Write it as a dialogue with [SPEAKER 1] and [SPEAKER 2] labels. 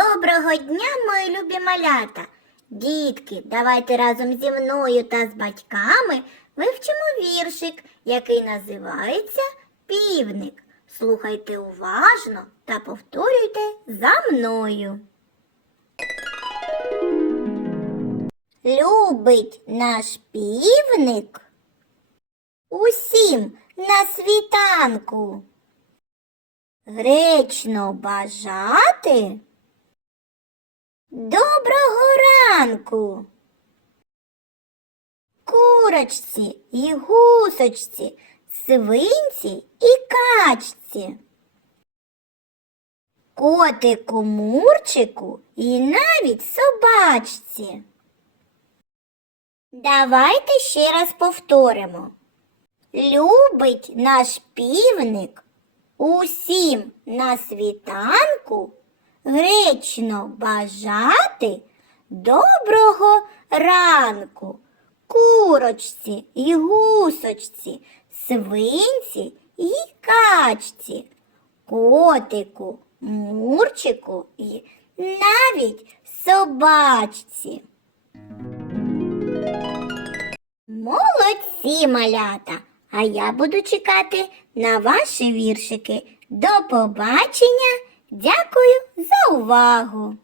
[SPEAKER 1] Доброго дня, мої любі малята! Дітки, давайте разом зі мною та з батьками вивчимо віршик, який називається Півник. Слухайте уважно та повторюйте за мною. Любить наш півник усім на світанку. Гречно бажати. Доброго ранку. Курочці і гусочці, свинці і качці. Котику мурчику і навіть собачці. Давайте ще раз повторимо. Любить наш півник усім на світанку гречно бажати доброго ранку курочці і гусочці, свинці і качці, котику, мурчику і навіть собачці. Молодці, малята! А я буду чекати на ваші віршики. До побачення! Дякую за увагу!